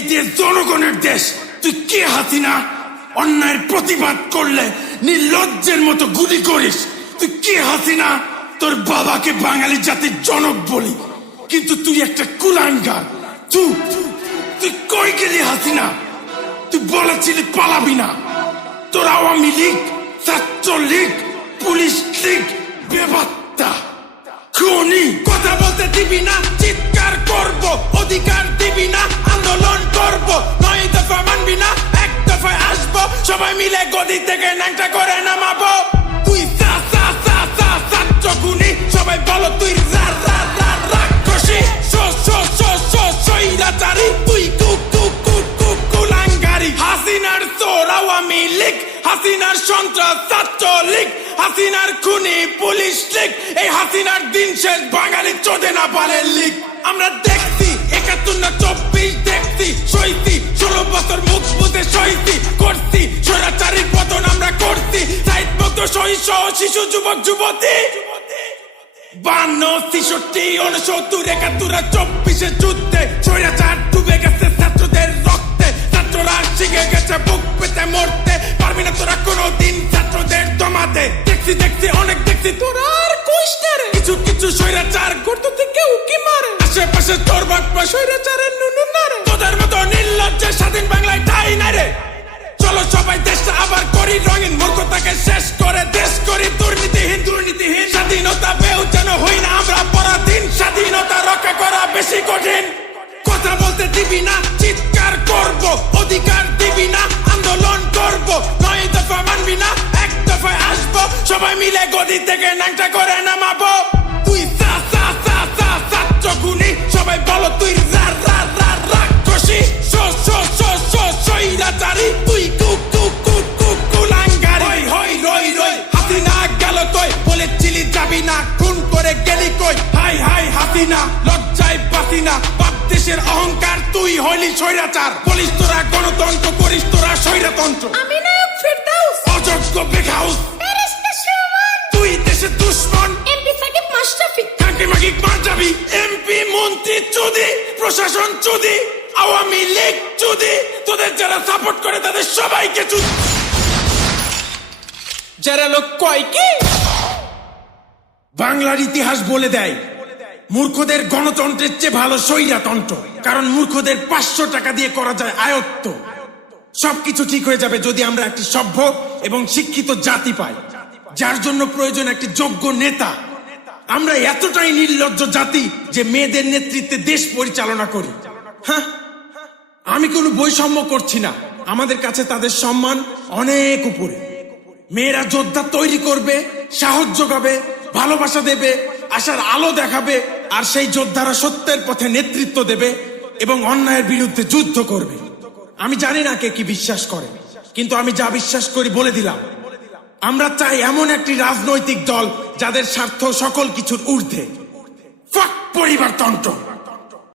এই দেশ জনগণের দেশ। তুই কে হাসিনা? অন্যায়ের প্রতিবাদ করলে নির্লজ্জের মতো গুলি করিস। তুই কে হাসিনা? তোর বাবাকে বাঙালি জাতির জনক বলি, কিন্তু তুই একটা কুলাঙ্গার। তুই কই গেলি হাসিনা? তুই বলেছিলি পালাবি না। তোর আওয়ামী লীগ, ছাত্রলীগ, পুলিশ লীগ বেবাত্তা খুনি। কথা বলতে দিবি না, চিৎকার করব। অধিকার দিবি না, আন্দোলন করব। 9 দফা মানবি না, 1 দফায় আসবো। সবাই মিলে গদি থেকে ন্যাংটা করে নামাবো। তুই ছাত্র খুনি, সবাই বলো তুই রাক্ষসী। স্বৈরাচারী তুই কুলাঙ্গারি। হাসিনার চোর আওয়ামী লীগ, হাসিনার সন্ত্রাস ছাত্রলীগ, হাসিনার খুনি পুলিশ লীগ। এই হাসিনার দিন শেষ বাঙালি চোদে না পারে লীগ। আমরা দেখছি 71 না 24 দেখছি, সইছি 16 বছর মুখ বুঝে সইছি। করছি স্বৈরাচারীর পতন আমরা করছি। 60 বছর সহিংস শিশু যুবক যুবতী 52, 63, 69, 71, 24 যুদ্ধে স্বৈরাচার ডুবে গেছে ছাত্রদের রক্তে। ছাত্ররা শিখে গেছে বুক পেতে মরতে। পারবি না তোরা কোনোদিন ছাত্রদের দমাতে। দেখছি অনেক দেখছি, তোরা আর কইস না রে। কিছু স্বৈরাচার করতে থেকে উকি মারে। আশেপাশে তোর বাটপা স্বৈরাচারের নুনু না রে। তোদের মতো নির্লজ্জে স্বাধীন বাংলায় ঠাই নাই রে। চলো সবাই দেশটা আবার করি রঙিন, মূর্খতাকে শেষ করে দেশ করি দুর্নীতিহীন। স্বাধীনতা পেও যেন হই না আমরা পরাধীন। স্বাধীনতা রক্ষা করা বেশি কঠিন। কথা বলতে দিবি না, চিৎকার করব। অধিকার দিবি না, আন্দোলন করব। 9 দফা মানবি না, 1 দফায় আসবো। সবাই মিলে গদি থেকে ন্যাংটা করে নামাবো। তুই ছাত্র খুনি, সবাই বলো তুই রাক্ষসী। স্বৈরাচারী তুই কুলাঙ্গারি। হই হাসিনা গেল তুই বলেছিলি যাবি না, খুন করে গেলি কই। হাই হাসিনা, লজ্জায় বাসি না। বাপ দেশের অহংকার, তুই হইলি স্বৈরাচার। বলিস তোরা গণতন্ত্র, করিস তোরা স্বৈরতন্ত্র। আমি নায়ক ফেরদাউস, অযোগ্য বেঘাউস, ফেরেশতা সুমন, তুই দেশের দুশ্মন। এমপি সাকিব মাশরাফি, কাকে মাগিক মার যাবি। এমপি মন্ত্রী চুদি, প্রশাসন চুদি, আওয়ামী লীগ চুদি। তোদের যারা সাপোর্ট করে তাদের সবাইকে চুদি। যারা লোক কয় কি বাংলার ইতিহাস বলে দেয়, মূর্খদের গণতন্ত্রের চেয়ে ভালো স্বৈরতন্ত্র। কারণ মূর্খদের 500 টাকা দিয়ে করা যায় আয়ত্ত। সবকিছু ঠিক হয়ে যাবে যদি আমরা একটি সভ্য এবং শিক্ষিত জাতি পাই, যার জন্য প্রয়োজন একটি যোগ্য নেতা। আমরা এতটাই নির্লজ্জ জাতি যে মেয়েদের নেতৃত্বে দেশ পরিচালনা করি। হ্যাঁ, আমি কোনো বৈষম্য করছি না। আমাদের কাছে তাদের সম্মান অনেক উপরে। মেয়েরা যোদ্ধা তৈরি করবে, সাহস যোগাবে, ভালোবাসা দেবে, আশার আলো দেখাবে। আর সেই যোদ্ধারা সত্যের পথে নেতৃত্ব দেবে এবং অন্যায়ের বিরুদ্ধে যুদ্ধ করবে। আমি জানি না কে কি বিশ্বাস করে, কিন্তু আমি যা বিশ্বাস করি বলে দিলাম। আমরা চাই এমন একটি রাজনৈতিক দল যাদের স্বার্থ সকল কিছুর ঊর্ধ্বে। ফাক পরিবারতন্ত্র।